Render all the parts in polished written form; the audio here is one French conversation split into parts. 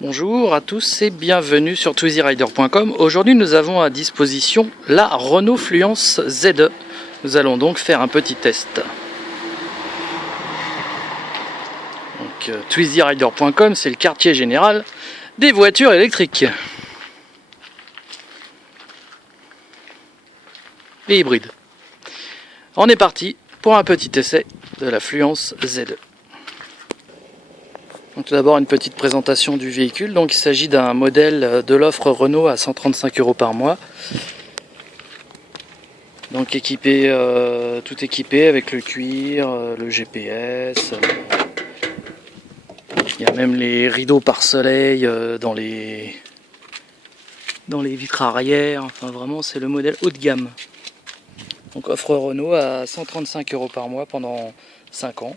Bonjour à tous et bienvenue sur TwizyRider.com. Aujourd'hui nous avons à disposition la Renault Fluence Z. Nous allons donc faire un petit test. Donc TwizyRider.com, c'est le quartier général des voitures électriques et hybrides. On est parti pour un petit essai de la Fluence Z. Donc tout d'abord une petite présentation du véhicule. Donc il s'agit d'un modèle de l'offre Renault à 135 € par mois. Donc équipé, tout équipé avec le cuir, le GPS. Il y a même les rideaux pare-soleil dans les vitres arrière. Enfin vraiment c'est le modèle haut de gamme. Donc offre Renault à 135 € par mois pendant 5 ans.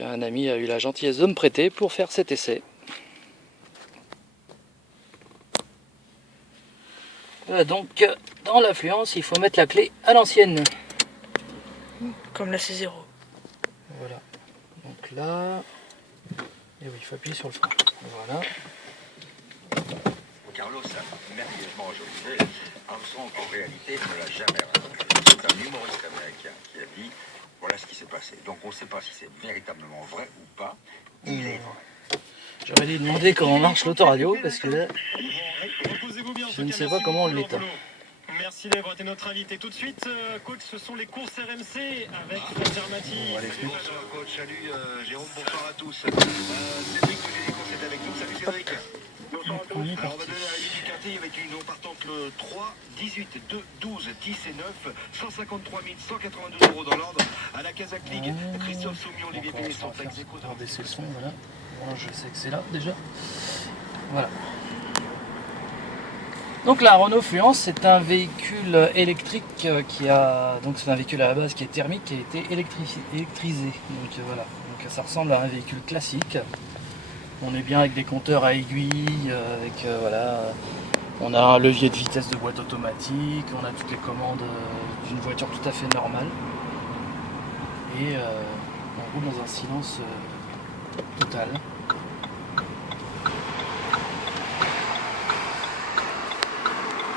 Un ami a eu la gentillesse de me prêter pour faire cet essai. Donc dans la Fluence, il faut mettre la clé à l'ancienne. Comme la C0. Voilà. Donc là, et oui, il faut appuyer sur le frein. Voilà. Carlos a merveilleusement enjolivé. Armstrong, en réalité, ne l'a jamais raconté. C'est un humoriste américain qui a dit voilà ce qui s'est passé. Donc on ne sait pas si c'est véritablement vrai ou pas. Il est vrai. J'aurais dû demander comment marche l'autoradio parce que là, je ne sais pas comment on l'éteint. Merci d'avoir été notre invité. Tout de suite, coach, ce sont les courses RMC avec Frédéric Mati. Bonjour coach, salut Jérôme, bonsoir à tous. Cédric, tu les courses est avec nous. Salut Cédric. Bonsoir à tous. Alors on va donner la ligne du quartier avec une eau partante le 3, 18, 2, 12, 10 et 9, 153 192 € dans l'ordre. À la Kazakh League, Christophe Soumillon, Olivier Péné sont ex aequo On va baisser le son, voilà. Bon, je sais que c'est là déjà. Voilà. Donc la Renault Fluence, c'est un véhicule électrique qui a, donc c'est un véhicule à la base qui est thermique, qui a été électrisé. Donc voilà, donc ça ressemble à un véhicule classique. On est bien avec des compteurs à aiguilles, avec voilà, on a un levier de vitesse de boîte automatique, on a toutes les commandes d'une voiture tout à fait normale. Et on roule dans un silence total.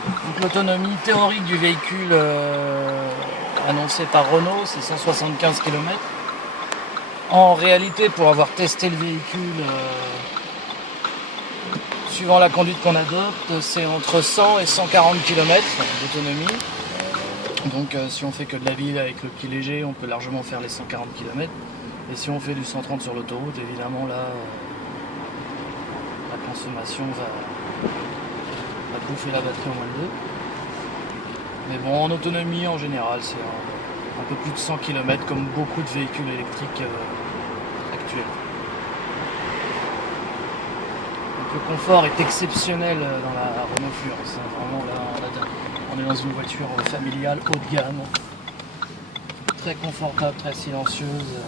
Donc l'autonomie théorique du véhicule annoncé par Renault, c'est 175 km. En réalité, pour avoir testé le véhicule, suivant la conduite qu'on adopte, c'est entre 100 et 140 km d'autonomie. Donc si on fait que de la ville avec le pied léger, on peut largement faire les 140 km. Et si on fait du 130 sur l'autoroute, évidemment là, la consommation va bouffer la batterie en moins de 2. Mais bon, en autonomie en général, c'est un peu plus de 100 km comme beaucoup de véhicules électriques actuels. Donc le confort est exceptionnel dans la Renault Fluence. Vraiment là, on est dans une voiture familiale haut de gamme, très confortable, très silencieuse.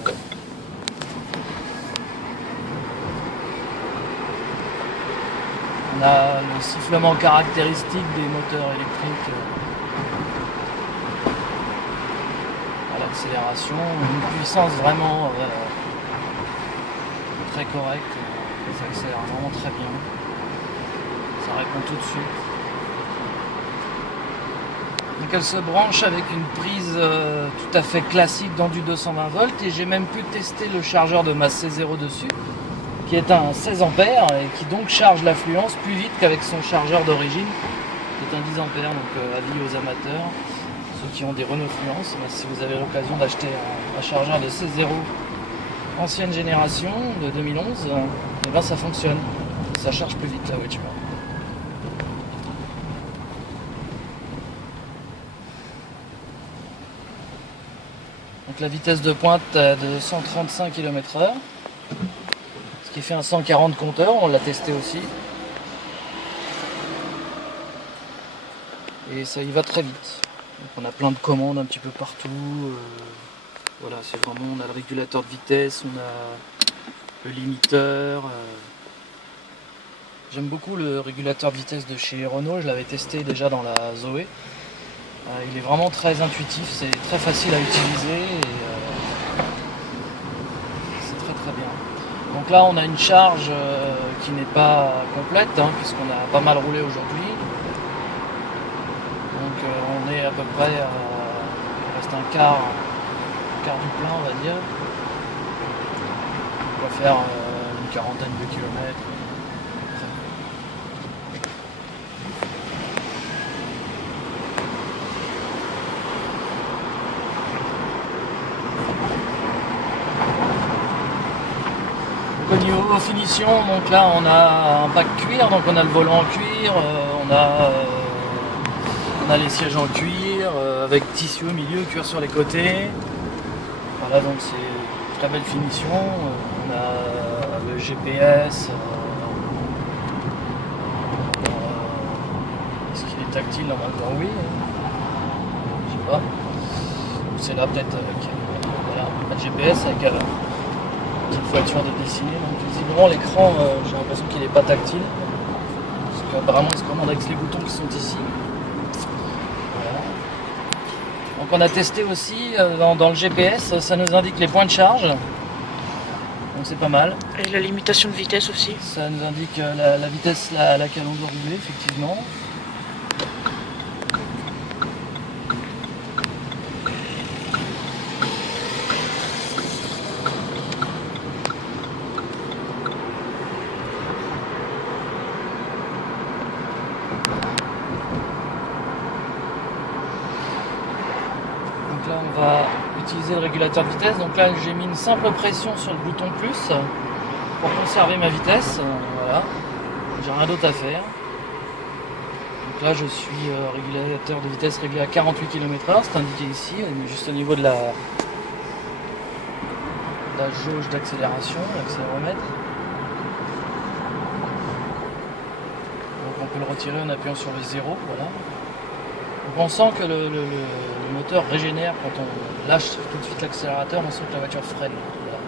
On a le sifflement caractéristique des moteurs électriques à l'accélération, une puissance vraiment très correcte, ça accélère vraiment très bien, ça répond tout de suite. Donc elle se branche avec une prise tout à fait classique dans du 220 volts et j'ai même pu tester le chargeur de ma C0 dessus, qui est un 16 ampères et qui donc charge la Fluence plus vite qu'avec son chargeur d'origine, qui est un 10 ampères, donc avis aux amateurs, ceux qui ont des Renault Fluence. Si vous avez l'occasion d'acheter un chargeur de C0 ancienne génération de 2011, et ben ça fonctionne, ça charge plus vite la voiture. Donc la vitesse de pointe de 135 km/h. Qui fait un 140 compteur, on l'a testé aussi. Et ça y va très vite. Donc on a plein de commandes un petit peu partout. Voilà, c'est vraiment, on a le régulateur de vitesse, on a le limiteur. J'aime beaucoup le régulateur de vitesse de chez Renault, je l'avais testé déjà dans la Zoé. Il est vraiment très intuitif, c'est très facile à utiliser et c'est très très bien. Donc Donc là on a une charge qui n'est pas complète hein, puisqu'on a pas mal roulé aujourd'hui. Donc on est à peu près il reste un quart du plein on va dire. On va faire une quarantaine de kilomètres. Au niveau finition, donc là on a un pack cuir, donc on a le volant en cuir, on a les sièges en cuir, avec tissu au milieu, cuir sur les côtés. Voilà donc c'est une très belle finition. On a le GPS. Est-ce qu'il est tactile normalement? Oui. Je sais pas. C'est là peut-être voilà, pas de GPS avec petite voiture de dessiner, donc visiblement l'écran j'ai l'impression qu'il n'est pas tactile parce qu'apparemment il se commande avec les boutons qui sont ici. Voilà. Donc on a testé aussi dans le GPS, ça nous indique les points de charge, donc c'est pas mal. Et la limitation de vitesse aussi. Ça nous indique la vitesse à laquelle on doit rouler effectivement. Là on va utiliser le régulateur de vitesse, donc là j'ai mis une simple pression sur le bouton plus pour conserver ma vitesse, voilà, j'ai rien d'autre à faire. Donc là je suis régulateur de vitesse réglé à 48 km/h, c'est indiqué ici, juste au niveau de la jauge d'accélération, l'accéléromètre. Donc on peut le retirer en appuyant sur le 0, voilà. Donc on sent que le moteur régénère quand on lâche tout de suite l'accélérateur, on sent que la voiture freine. Voilà.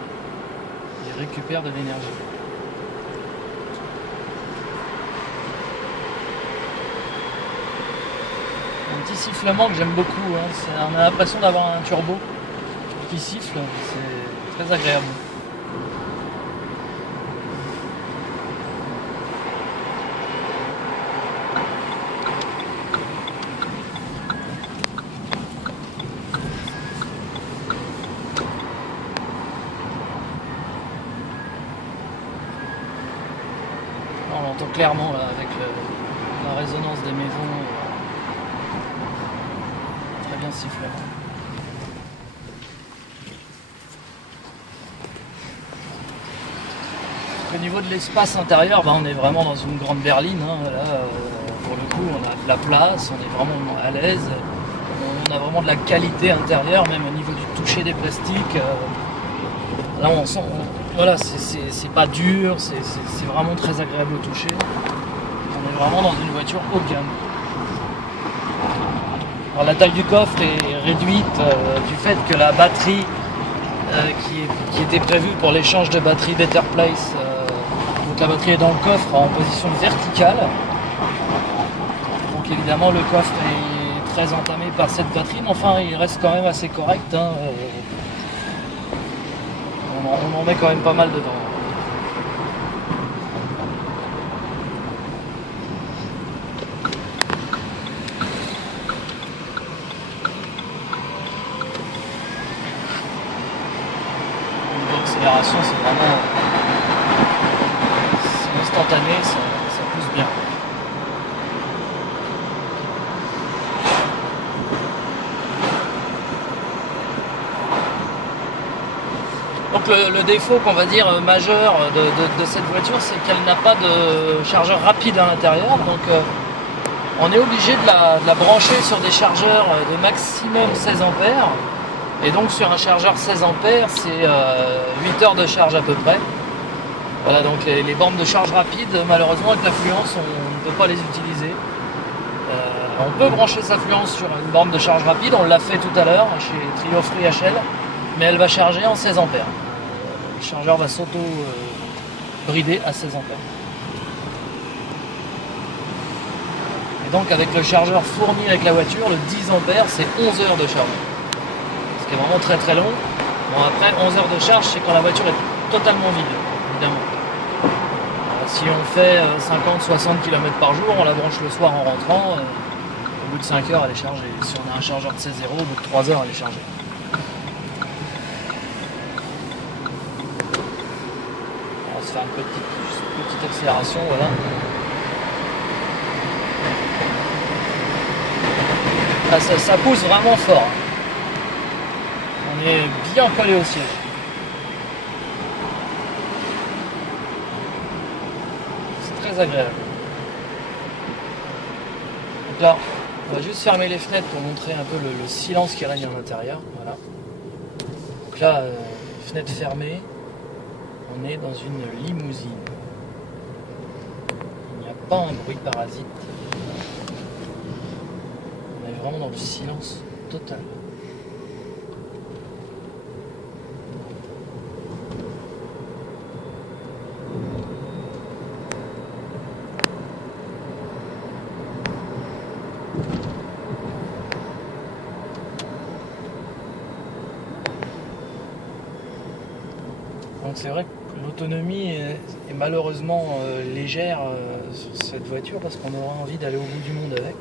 Il récupère de l'énergie. Un petit sifflement que j'aime beaucoup, hein. On a l'impression d'avoir un turbo qui siffle, c'est très agréable. On l'entend clairement là, avec la résonance des maisons, très bien sifflant. Au niveau de l'espace intérieur, on est vraiment dans une grande berline. Hein, là, pour le coup, on a de la place, on est vraiment à l'aise. On a vraiment de la qualité intérieure, même au niveau du toucher des plastiques. Là, on sent. Voilà, c'est pas dur, c'est vraiment très agréable au toucher. On est vraiment dans une voiture haut de gamme. Alors, la taille du coffre est réduite du fait que la batterie qui était prévue pour l'échange de batterie Better Place, donc la batterie est dans le coffre en position verticale. Donc évidemment le coffre est très entamé par cette batterie, mais enfin il reste quand même assez correct. Hein, on en met quand même pas mal dedans. L'accélération c'est vraiment instantané, ça pousse bien. Donc le défaut qu'on va dire majeur de cette voiture, c'est qu'elle n'a pas de chargeur rapide à l'intérieur. Donc on est obligé de la brancher sur des chargeurs de maximum 16 ampères. Et donc sur un chargeur 16 ampères, c'est 8 heures de charge à peu près. Voilà, donc les bornes de charge rapide, malheureusement avec l'affluence, on ne peut pas les utiliser. On peut brancher sa fluence sur une borne de charge rapide, on l'a fait tout à l'heure chez Trio Free HL, mais elle va charger en 16 ampères. Le chargeur va s'auto-brider à 16 ampères. Et donc avec le chargeur fourni avec la voiture, le 10 ampères, c'est 11 heures de charge. Ce qui est vraiment très très long. Bon après, 11 heures de charge, c'est quand la voiture est totalement vide, évidemment. si on fait 50-60 km par jour, on la branche le soir en rentrant. Au bout de 5 heures, elle est chargée. Si on a un chargeur de 16.0, au bout de 3 heures, elle est chargée. On va se faire une petite accélération, voilà. Ah, ça pousse vraiment fort. On est bien collé au siège. C'est très agréable. Donc là, on va juste fermer les fenêtres pour montrer un peu le silence qui règne à l'intérieur. Voilà. Donc là, fenêtre fermée, on est dans une limousine. Il n'y a pas un bruit parasite. On est vraiment dans le silence total. Donc c'est vrai que l'autonomie est malheureusement légère sur cette voiture parce qu'on aura envie d'aller au bout du monde avec.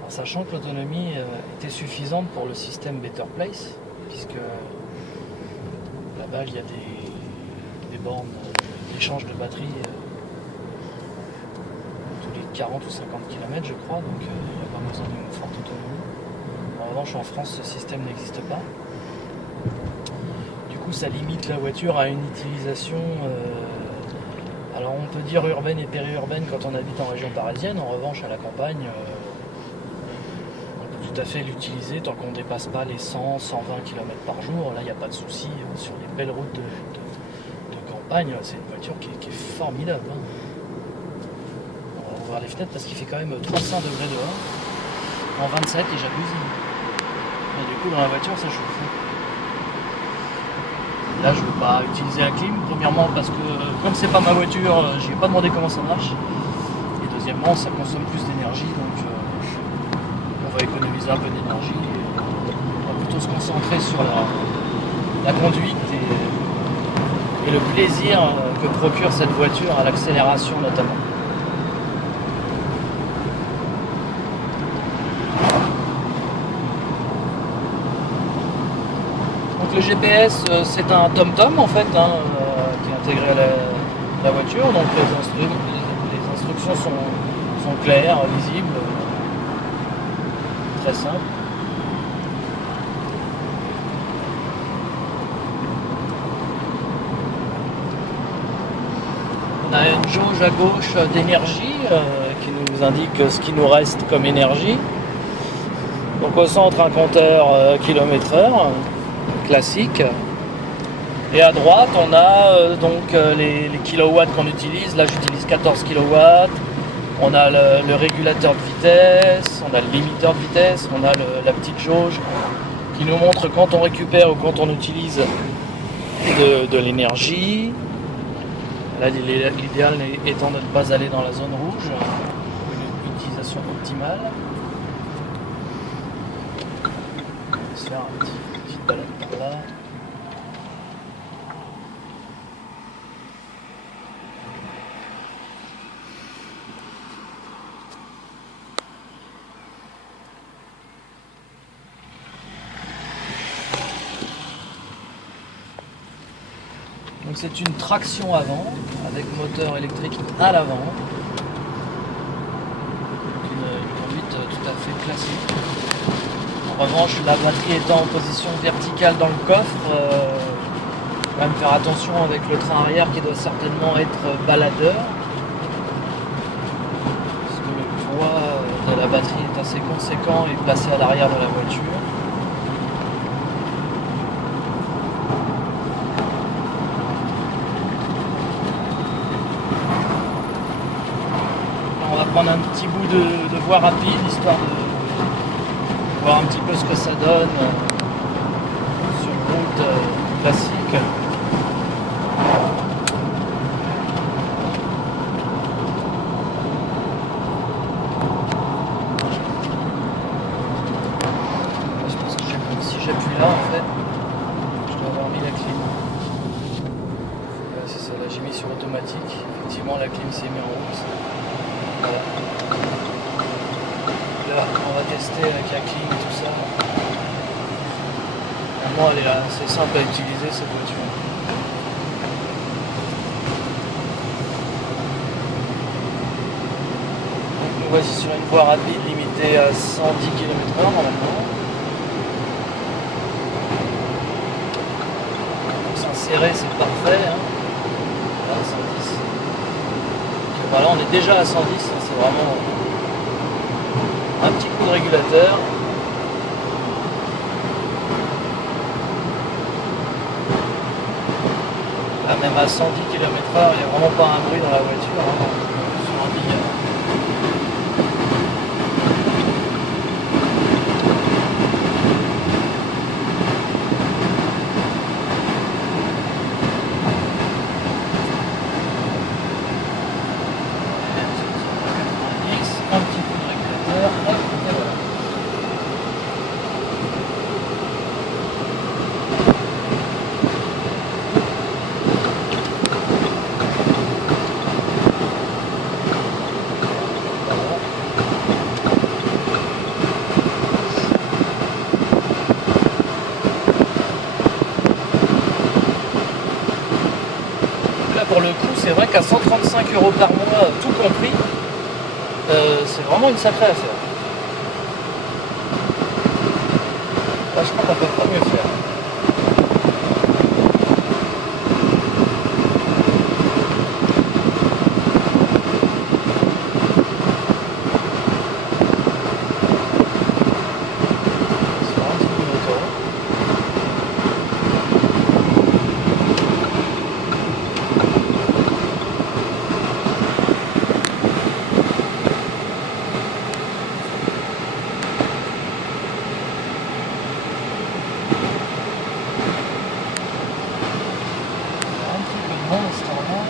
Alors, sachant que l'autonomie était suffisante pour le système Better Place, puisque là-bas il y a des bornes d'échange de batterie tous les 40 ou 50 km je crois, donc il n'y a pas besoin d'une forte autonomie. En revanche en France ce système n'existe pas. Ça limite la voiture à une utilisation, alors on peut dire urbaine et périurbaine quand on habite en région parisienne. En revanche à la campagne, on peut tout à fait l'utiliser tant qu'on ne dépasse pas les 100-120 km par jour. Là il n'y a pas de souci sur les belles routes de campagne. C'est une voiture qui est formidable, hein. On va ouvrir les fenêtres parce qu'il fait quand même 300 degrés dehors en 27 et j'abuse. Et du coup dans la voiture ça chauffe. Là je ne veux pas utiliser la clim, premièrement parce que comme c'est pas ma voiture, je n'ai pas demandé comment ça marche. Et deuxièmement ça consomme plus d'énergie, donc on va économiser un peu d'énergie. On va plutôt se concentrer sur la conduite et le plaisir que procure cette voiture à l'accélération notamment. Le GPS c'est un TomTom en fait qui est intégré à la voiture, donc les instructions sont claires, lisibles, très simples. On a une jauge à gauche d'énergie qui nous indique ce qui nous reste comme énergie. Donc au centre un compteur km/h. Classique, et à droite on a donc les kilowatts qu'on utilise. Là j'utilise 14 kilowatts. On a le régulateur de vitesse, on a le limiteur de vitesse, on a la petite jauge qui nous montre quand on récupère ou quand on utilise de l'énergie. Là l'idéal étant de ne pas aller dans la zone rouge, une utilisation optimale. On va se faire un petite balade par là. Donc c'est une traction avant avec moteur électrique à l'avant. Une conduite tout à fait classique. En revanche, la batterie étant en position verticale dans le coffre, il faut même faire attention avec le train arrière qui doit certainement être baladeur. Parce que le poids de la batterie est assez conséquent et placé à l'arrière de la voiture. On va prendre un petit bout de voie rapide, histoire de voir un petit peu ce que ça donne sur une route classique. Je pense que si j'appuie là, en fait, je dois avoir mis la clim. Ouais, c'est ça, là j'ai mis sur automatique. Effectivement, la clim s'est mise en route. Voilà. Là, on va tester avec la clim et tout ça. Vraiment, elle est assez simple à utiliser cette voiture. Donc, nous voici sur une voie rapide limitée à 110 km/h normalement. S'insérer, c'est parfait. Hein. Voilà, 110. Donc, voilà, on est déjà à 110. Hein, c'est vraiment un petit coup de régulateur. Là, même à 110 km/h, il n'y a vraiment pas un bruit dans la voiture. Hein, sur un billard. Un petit coup de régulateur, hop, et voilà. Là pour le coup, c'est vrai qu'à 135 € par mois, tout compris, c'est vraiment une sacrée affaire. Là, je crois qu'on peut pas mieux faire. C'est vraiment un petit coup de moteur. Un petit peu de vent, c'est normal.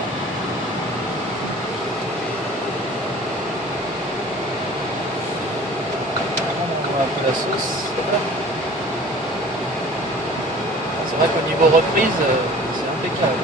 On voit un peu la sauce. C'est vrai qu'au niveau reprise, c'est impeccable.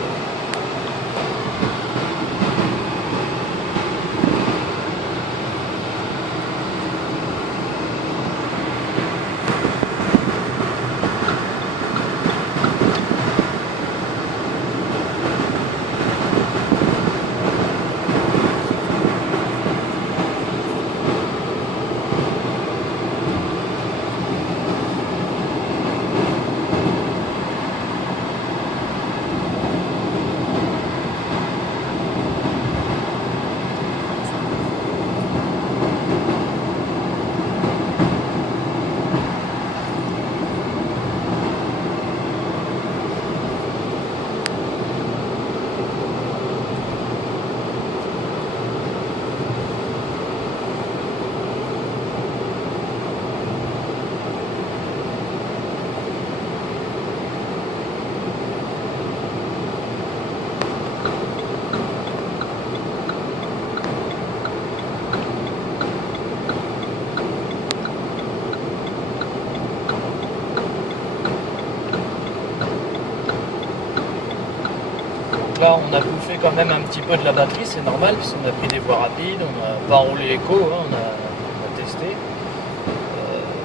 Là, on a bouffé quand même un petit peu de la batterie, c'est normal, puisqu'on a pris des voies rapides, on n'a pas roulé l'écho, hein, on a testé.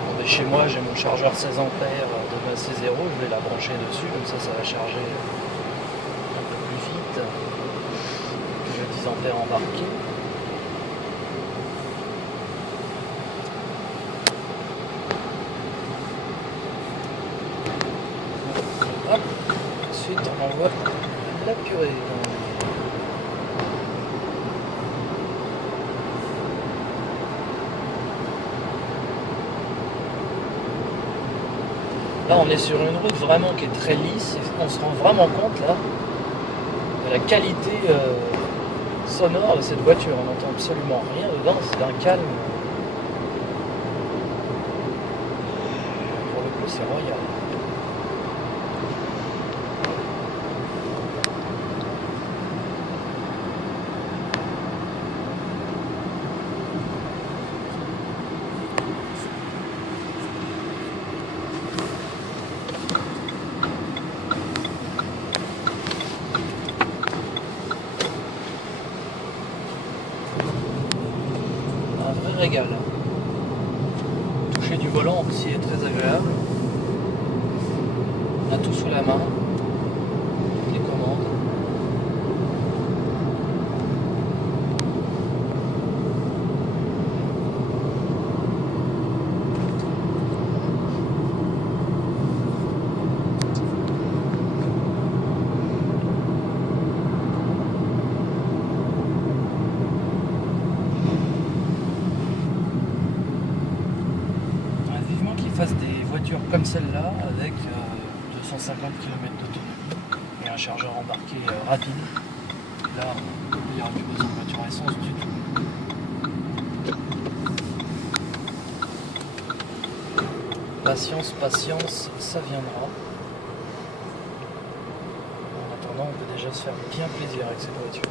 Bon, chez moi, j'ai mon chargeur 16 ampères de ma C0, je vais la brancher dessus, comme ça va charger un peu plus vite. J'ai 10 ampères embarqués. Hop. Ensuite, on envoie la purée. Là, on est sur une route vraiment qui est très lisse et on se rend vraiment compte là de la qualité sonore de cette voiture. On n'entend absolument rien dedans, c'est d'un calme. Pour le coup, c'est royal. régale. Toucher du volant aussi est très agréable. On a tout sous la main. Les commandes. Vivement qu'ils fassent des voitures comme celle-là avec 250 km d'autonomie et un chargeur embarqué rapide. Là, il n'y aura plus besoin de voiture à essence du tout. Patience, patience, ça viendra. En attendant, on peut déjà se faire bien plaisir avec cette voiture.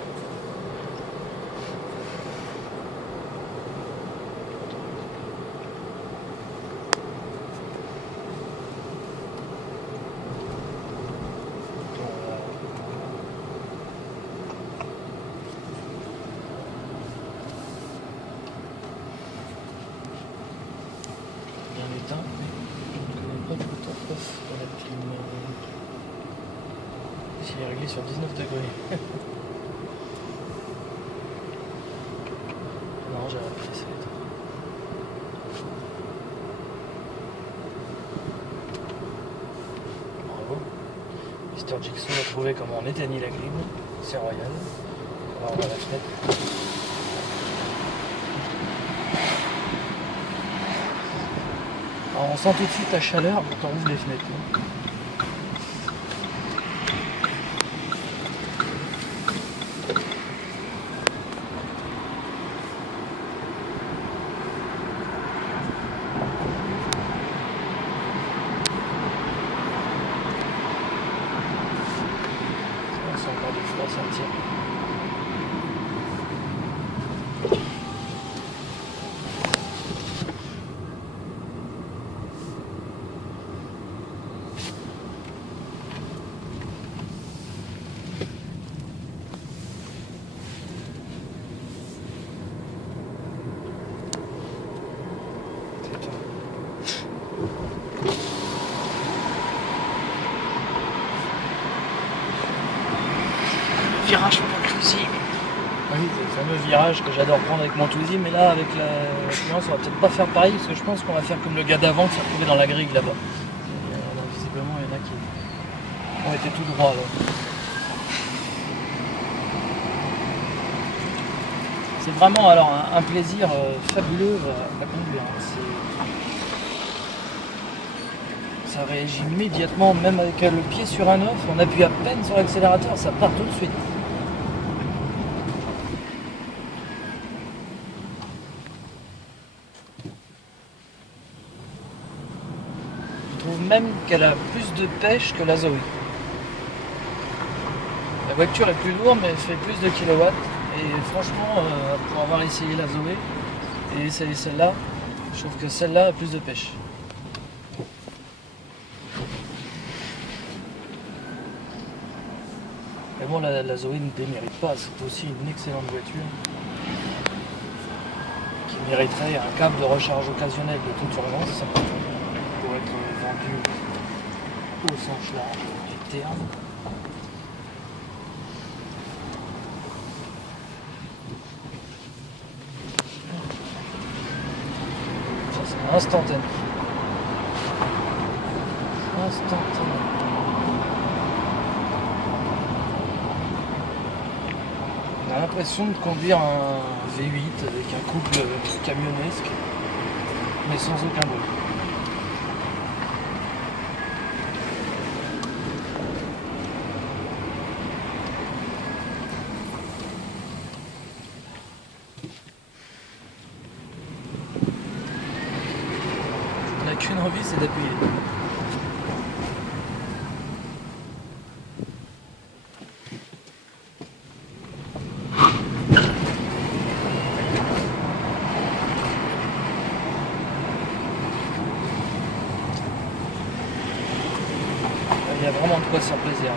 Éteint, mais je ne connais pas le bouton off de la clim. S'il est réglé sur 19 degrés. Non, j'ai appuyé sur l'éteint. Bravo. Mister Jigsaw a trouvé comment on éteignit la clim. C'est royal. Alors on va la fenêtre. Alors on sent tout de suite la chaleur quand on ouvre les fenêtres. On sent encore des fois à sentir. Virage Montouzy. Oui, c'est le fameux virage que j'adore prendre avec Montouzy, mais là avec la Fluence on va peut-être pas faire pareil parce que je pense qu'on va faire comme le gars d'avant qui s'est retrouvé dans la grille là-bas. Visiblement il y en a qui ont été tout droit là. C'est vraiment alors un plaisir fabuleux à conduire. Ça réagit immédiatement, même avec le pied sur un œuf, on appuie à peine sur l'accélérateur, ça part tout de suite. Je trouve même qu'elle a plus de pêche que la Zoe. La voiture est plus lourde mais elle fait plus de kilowatts. Et franchement, pour avoir essayé la Zoe et essayé celle-là, je trouve que celle-là a plus de pêche. Mais bon, la Zoe ne démérite pas, c'est aussi une excellente voiture qui mériterait un câble de recharge occasionnel de toute urgence pour être vendu au sens large du terme. Ça c'est instantané. Instantané. On a l'impression de conduire un V8 avec un couple camionnesque, mais sans aucun bruit. On n'a qu'une envie, c'est d'appuyer. Il y a vraiment de quoi se faire plaisir.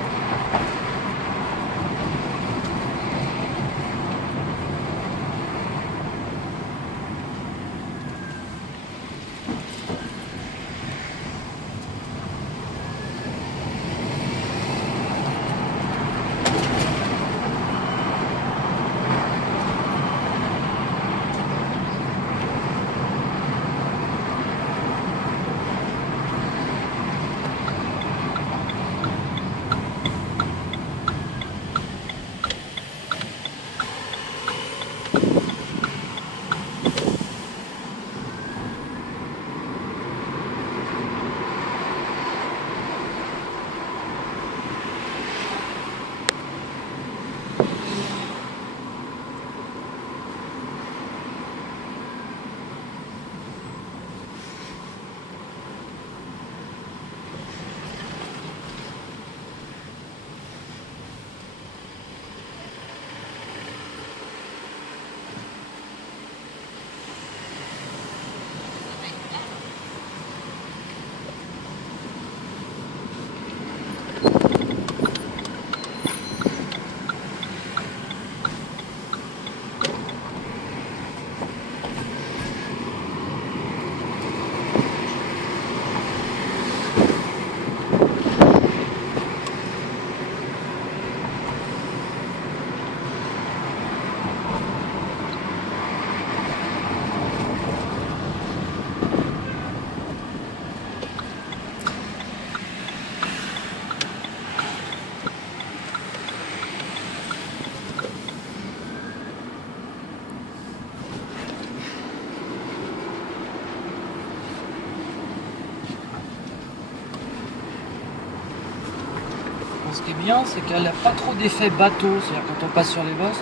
qui est bien, c'est qu'elle n'a pas trop d'effet bateau. C'est-à-dire quand on passe sur les bosses,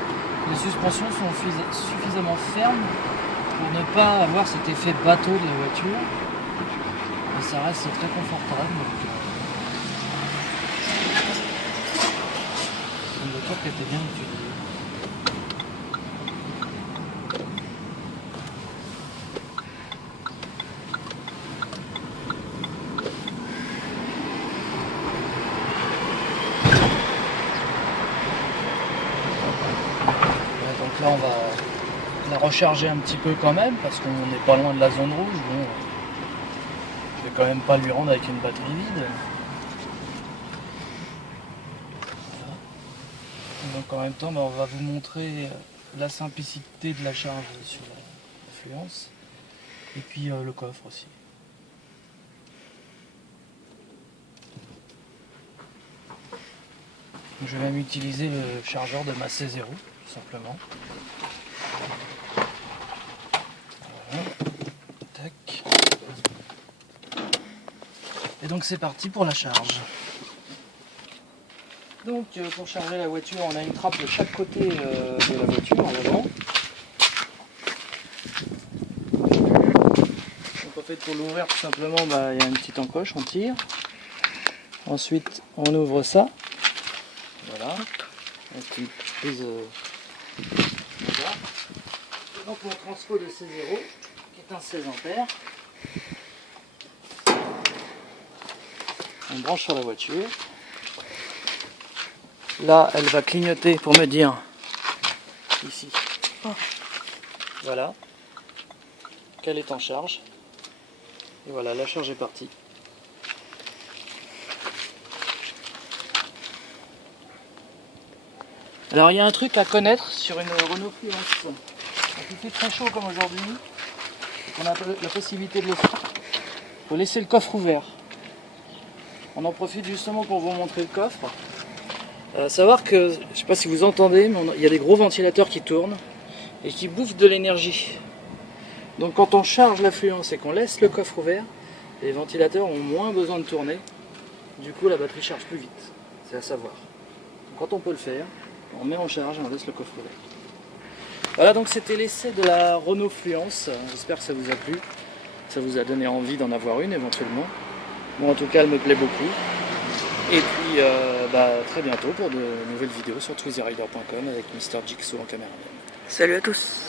les suspensions sont suffisamment fermes pour ne pas avoir cet effet bateau de la voiture. Et ça reste très confortable. C'est une voiture qui a été bien utilisée. Donc là on va la recharger un petit peu quand même parce qu'on n'est pas loin de la zone rouge. Bon, je vais quand même pas lui rendre avec une batterie vide. Voilà. Donc en même temps on va vous montrer la simplicité de la charge sur la Fluence et puis le coffre aussi. Je vais même utiliser le chargeur de ma C0 tout simplement. Voilà. Tac. Et donc c'est parti pour la charge. Donc pour charger la voiture, on a une trappe de chaque côté de la voiture en avant. Donc en fait pour l'ouvrir tout simplement, il y a une petite encoche, on tire. Ensuite on ouvre ça. Voilà. Avec une prise voilà. Donc mon transfo de C0 qui est un 16 ampères. On branche sur la voiture. Là, elle va clignoter pour me dire ici. Voilà. Qu'elle est en charge. Et voilà, la charge est partie. Alors il y a un truc à connaître sur une Renault Fluence. Quand il fait très chaud comme aujourd'hui, on a la possibilité de le faire. Il faut laisser le coffre ouvert. On en profite justement pour vous montrer le coffre. Savoir que, je ne sais pas si vous entendez, mais il y a des gros ventilateurs qui tournent et qui bouffent de l'énergie. Donc quand on charge la Fluence et qu'on laisse le coffre ouvert, les ventilateurs ont moins besoin de tourner. Du coup la batterie charge plus vite. C'est à savoir. Donc, quand on peut le faire, on met en charge et on laisse le coffre ouvert. Voilà, donc c'était l'essai de la Renault Fluence. J'espère que ça vous a plu. Ça vous a donné envie d'en avoir une éventuellement. Bon, en tout cas, elle me plaît beaucoup. Et puis, très bientôt pour de nouvelles vidéos sur twizyrider.com avec Mr. Jigsaw en caméraman. Salut à tous.